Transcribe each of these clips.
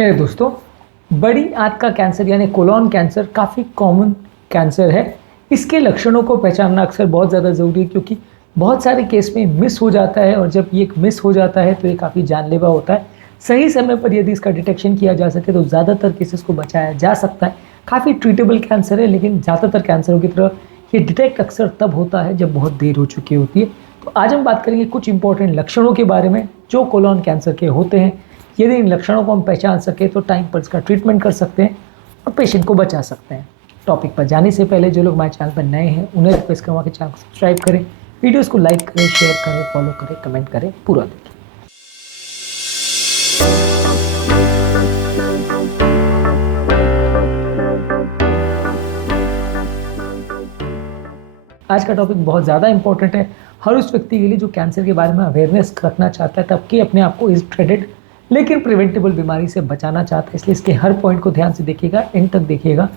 है दोस्तों, बड़ी आंत का कैंसर यानी कोलोन कैंसर काफ़ी कॉमन कैंसर है। इसके लक्षणों को पहचानना अक्सर बहुत ज़्यादा ज़रूरी है क्योंकि बहुत सारे केस में मिस हो जाता है और जब ये मिस हो जाता है तो ये काफ़ी जानलेवा होता है। सही समय पर यदि इसका डिटेक्शन किया जा सके तो ज़्यादातर केसेस को बचाया जा सकता है। काफ़ी ट्रीटेबल कैंसर है, लेकिन ज़्यादातर कैंसरों की तरह ये डिटेक्ट अक्सर तब होता है जब बहुत देर हो चुकी होती है। तो आज हम बात करेंगे कुछ इंपॉर्टेंट लक्षणों के बारे में जो कोलोन कैंसर के होते हैं। यदि इन लक्षणों को हम पहचान सके तो टाइम पर इसका ट्रीटमेंट कर सकते हैं और पेशेंट को बचा सकते हैं। टॉपिक पर जाने से पहले जो लोग हमारे चैनल पर नए हैं उन्हें रिक्वेस्ट करूँगा कि चैनल को सब्सक्राइब करें, वीडियोस को लाइक करें, शेयर करें, फॉलो करें, कमेंट करें, पूरा देखें। आज का टॉपिक बहुत ज़्यादा इंपॉर्टेंट है हर उस व्यक्ति के लिए जो कैंसर के बारे में अवेयरनेस रखना चाहता है, तब कि अपने आप को इस थ्रेडेड लेकिन प्रिवेंटेबल बीमारी से बचाना चाहता है। इसलिए इसके हर पॉइंट को ध्यान से देखिएगा, एंड तक देखिएगा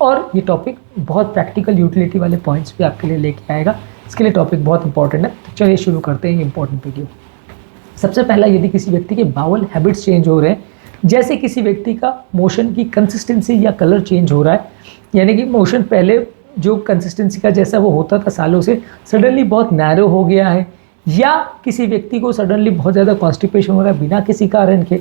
और ये टॉपिक बहुत प्रैक्टिकल यूटिलिटी वाले पॉइंट्स भी आपके लिए लेके आएगा। इसके लिए टॉपिक बहुत इंपॉर्टेंट है। तो चलिए शुरू करते हैं ये इंपॉर्टेंट वीडियो। सबसे पहला, यदि किसी व्यक्ति के बाउल हैबिट्स चेंज हो रहे हैं, जैसे किसी व्यक्ति का मोशन की कंसिस्टेंसी या कलर चेंज हो रहा है, यानी कि मोशन पहले जो कंसिस्टेंसी का जैसा वो होता था सालों से सडनली बहुत नैरो हो गया है, या किसी व्यक्ति को सडनली बहुत ज़्यादा कॉन्स्टिपेशन हो रहा है बिना किसी कारण के,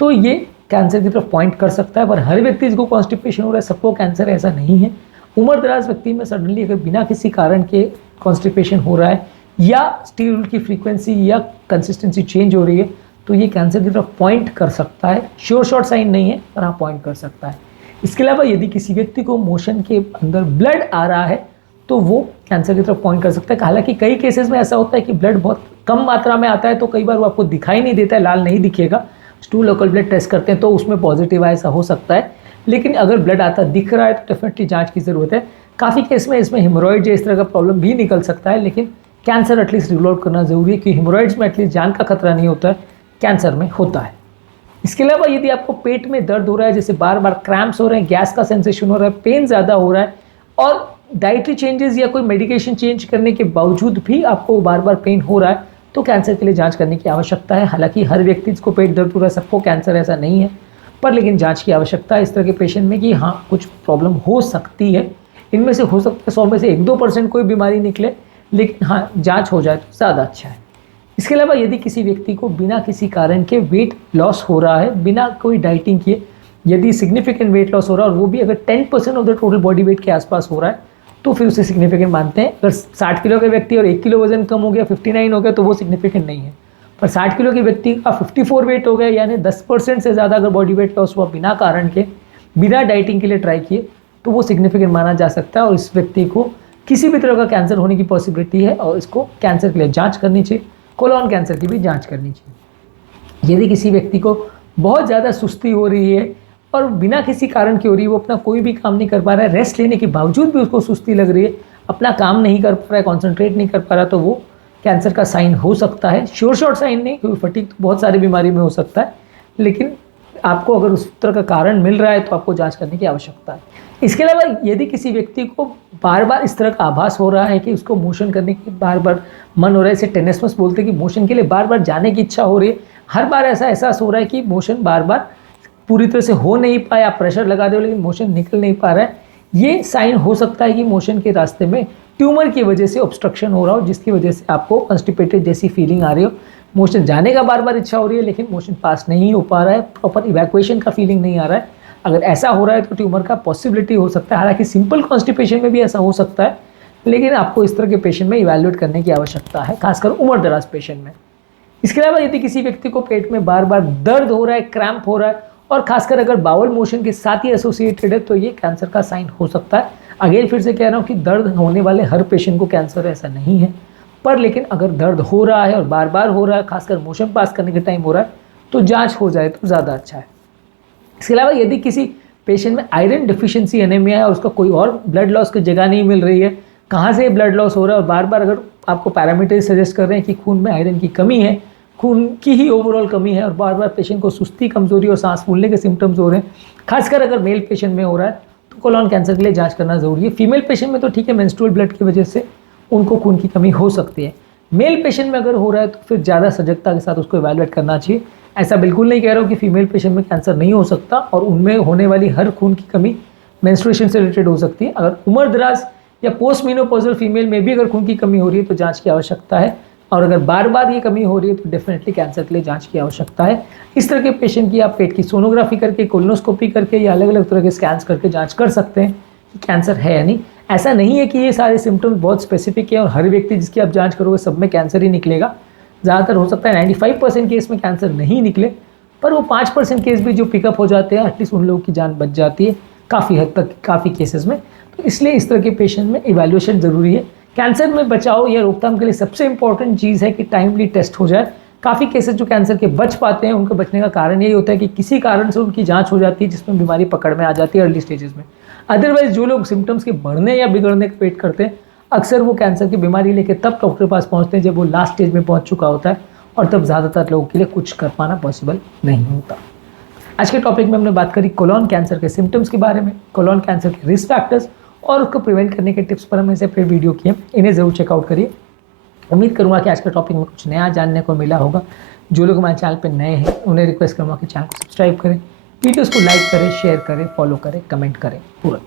तो ये कैंसर की तरफ पॉइंट कर सकता है। पर हर व्यक्ति जिसको कॉन्स्टिपेशन हो रहा है सबको कैंसर ऐसा नहीं है। उम्र दराज व्यक्ति में सडनली अगर बिना किसी कारण के कॉन्स्टिपेशन हो रहा है या स्टीरोइड की फ्रीक्वेंसी या कंसिस्टेंसी चेंज हो रही है तो ये कैंसर की तरफ पॉइंट कर सकता है। श्योर शॉर्ट साइन नहीं है पर हाँ पॉइंट कर सकता है। इसके अलावा यदि किसी व्यक्ति को मोशन के अंदर ब्लड आ रहा है तो वो कैंसर की तरफ पॉइंट कर सकता है। हालांकि कई केसेस में ऐसा होता है कि ब्लड बहुत कम मात्रा में आता है तो कई बार वो आपको दिखाई नहीं देता है, लाल नहीं दिखेगा। स्टूल लोकल ब्लड टेस्ट करते हैं तो उसमें पॉजिटिव ऐसा हो सकता है, लेकिन अगर ब्लड आता दिख रहा है तो डेफिनेटली जांच की ज़रूरत है। काफ़ी केस में इसमें हिमोरॉइड या इस तरह का प्रॉब्लम भी निकल सकता है, लेकिन कैंसर एटलीस्ट रूल आउट करना ज़रूरी है क्योंकि हिमोरॉइड्स में एटलीस्ट जान का खतरा नहीं होता है, कैंसर में होता है। इसके अलावा यदि आपको पेट में दर्द हो रहा है, जैसे बार बार क्रैम्प्स हो रहे हैं, गैस का सेंसेशन हो रहा है, पेन ज़्यादा हो रहा है और डाइटरी चेंजेस या कोई मेडिकेशन चेंज करने के बावजूद भी आपको बार बार पेन हो रहा है, तो कैंसर के लिए जांच करने की आवश्यकता है। हालांकि हर व्यक्ति जिसको पेट दर्द हो रहा है सबको कैंसर ऐसा नहीं है, पर लेकिन जांच की आवश्यकता है इस तरह के पेशेंट में कि हाँ कुछ प्रॉब्लम हो सकती है। इनमें से हो सकता है 100 में से 1-2% कोई बीमारी निकले, लेकिन हाँ जाँच हो जाए तो ज़्यादा अच्छा है। इसके अलावा यदि किसी व्यक्ति को बिना किसी कारण के वेट लॉस हो रहा है, बिना कोई डाइटिंग किए यदि सिग्निफिकेंट वेट लॉस हो रहा है और वो भी अगर 10% of the total body weight के आसपास हो रहा है तो फिर उसे सिग्निफिकेंट मानते हैं। अगर 60 किलो के व्यक्ति और 1 किलो वजन कम हो गया, 59 हो गया, तो वो सिग्निफिकेंट नहीं है। पर 60 किलो के व्यक्ति का 54 वेट हो गया, यानी 10% से ज़्यादा अगर बॉडी वेट लॉस हुआ बिना कारण के, बिना डाइटिंग के लिए ट्राई किए, तो वो सिग्निफिकेंट माना जा सकता है और इस व्यक्ति को किसी भी तरह का कैंसर होने की पॉसिबिलिटी है और इसको कैंसर के लिए जाँच करनी चाहिए। कोलोन कैंसर की भी जांच करनी चाहिए। यदि किसी व्यक्ति को बहुत ज़्यादा सुस्ती हो रही है और बिना किसी कारण की हो रही है, वो अपना कोई भी काम नहीं कर पा रहा है, रेस्ट लेने के बावजूद भी उसको सुस्ती लग रही है, अपना काम नहीं कर पा रहा है, कॉन्सेंट्रेट नहीं कर पा रहा, तो वो कैंसर का साइन हो सकता है। श्योर शॉर्ट साइन नहीं, क्योंकि फटीग तो बहुत सारी बीमारी में हो सकता है, लेकिन आपको अगर उस तरह का कारण मिल रहा है तो आपको जांच करने की आवश्यकता है। इसके अलावा यदि किसी व्यक्ति को बार बार इस तरह का आभास हो रहा है कि उसको मोशन करने की बार बार मन हो रहा है, इसे टेनिसमस बोलते हैं कि मोशन के लिए बार बार जाने की इच्छा हो रही है, हर बार ऐसा एहसास हो रहा है कि मोशन बार बार पूरी तरह से हो नहीं पाया, आप प्रेशर लगा रहे हो लेकिन मोशन निकल नहीं पा रहा है, ये साइन हो सकता है कि मोशन के रास्ते में ट्यूमर की वजह से ऑब्स्ट्रक्शन हो रहा हो, जिसकी वजह से आपको कॉन्स्टिपेटेड जैसी फीलिंग आ रही हो, मोशन जाने का बार बार इच्छा हो रही है लेकिन मोशन पास नहीं हो पा रहा है, प्रॉपर इवैक्यूएशन का फीलिंग नहीं आ रहा है। अगर ऐसा हो रहा है तो ट्यूमर का पॉसिबिलिटी हो सकता है। हालांकि सिंपल कॉन्स्टिपेशन में भी ऐसा हो सकता है, लेकिन आपको इस तरह के पेशेंट में इवैल्यूएट करने की आवश्यकता है, खासकर उम्र दराज पेशेंट में। इसके अलावा यदि किसी व्यक्ति को पेट में बार बार दर्द हो रहा है, क्रैम्प हो रहा है और खासकर अगर बाउल मोशन के साथ ही एसोसिएटेड है तो ये कैंसर का साइन हो सकता है। अगेन फिर से कह रहा हूँ कि दर्द होने वाले हर पेशेंट को कैंसर ऐसा नहीं है, पर लेकिन अगर दर्द हो रहा है और बार बार हो रहा है, खासकर मोशन पास करने के टाइम हो रहा है, तो जाँच हो जाए तो ज़्यादा अच्छा है। इसके अलावा यदि किसी पेशेंट में आयरन डिफिशिएंसी एनीमिया है और उसका कोई और ब्लड लॉस की जगह नहीं मिल रही है, कहाँ से ब्लड लॉस हो रहा है और बार बार अगर आपको पैरामीटर्स सजेस्ट कर रहे हैं कि खून में आयरन की कमी है, खून की ही ओवरऑल कमी है और बार बार पेशेंट को सुस्ती, कमजोरी और सांस फूलने के सिम्टम्स हो रहे हैं, खासकर अगर मेल पेशेंट में हो रहा है तो कोलोन कैंसर के लिए जाँच करना जरूरी है। फीमेल पेशेंट में तो ठीक है, मेंस्ट्रुअल ब्लड की वजह से उनको खून की कमी हो सकती है। मेल पेशेंट में अगर हो रहा है तो फिर ज़्यादा सजगता के साथ उसको इवैल्यूएट करना चाहिए। ऐसा बिल्कुल नहीं कह रहा हूँ कि फीमेल पेशेंट में कैंसर नहीं हो सकता, और उनमें होने वाली हर खून की कमी मेंस्ट्रुएशन से रिलेटेड हो सकती है। अगर उम्र दराज या पोस्ट मेनोपॉजल फीमेल में भी अगर खून की कमी हो रही है तो जांच की आवश्यकता है, और अगर बार बार ये कमी हो रही है तो डेफिनेटली कैंसर के लिए जांच की आवश्यकता है। इस तरह के पेशेंट की आप पेट की सोनोग्राफी करके, कोलोनोस्कोपी करके या अलग अलग तरह के स्कैन्स करके जांच कर सकते हैं कि कैंसर है या नहीं। ऐसा नहीं है कि ये सारे सिम्टम्स बहुत स्पेसिफिक है और हर व्यक्ति जिसकी आप जांच करोगे सब में कैंसर ही निकलेगा। ज़्यादातर हो सकता है 95% केस में कैंसर नहीं निकले, पर वो 5% केस भी जो पिकअप हो जाते हैं एटलीस्ट उन लोगों की जान बच जाती है काफ़ी हद तक, काफ़ी केसेस में। तो इसलिए इस तरह के पेशेंट में इवैल्यूएशन ज़रूरी है। कैंसर में बचाव या रोकथाम के लिए सबसे इंपॉर्टेंट चीज़ है कि टाइमली टेस्ट हो जाए। काफ़ी केसेस जो कैंसर के बच पाते हैं उनके बचने का कारण यही होता है कि किसी कारण से उनकी जांच हो जाती है जिसमें बीमारी पकड़ में आ जाती है अर्ली स्टेजेस में। अदरवाइज जो लोग सिम्टम्स के बढ़ने या बिगड़ने का वेट करते हैं, अक्सर वो कैंसर की बीमारी लेके तब डॉक्टर के पास पहुंचते हैं जब वो लास्ट स्टेज में पहुंच चुका होता है, और तब ज़्यादातर लोगों के लिए कुछ कर पाना पॉसिबल नहीं होता। आज के टॉपिक में हमने बात करी कोलोन कैंसर के सिम्टम्स के बारे में, कोलोन कैंसर के रिस्क फैक्टर्स और उसको प्रिवेंट करने के टिप्स पर हमने सेपरेट वीडियो किए, इन्हें ज़रूर चेकआउट करिए। उम्मीद करूँगा कि आज के टॉपिक में कुछ नया जानने को मिला होगा। जो लोग हमारे चैनल पर नए हैं उन्हें रिक्वेस्ट करूँगा कि चैनल को सब्सक्राइब करें, वीडियोज़ को लाइक करें, शेयर करें, फॉलो करें, कमेंट करें पूरा।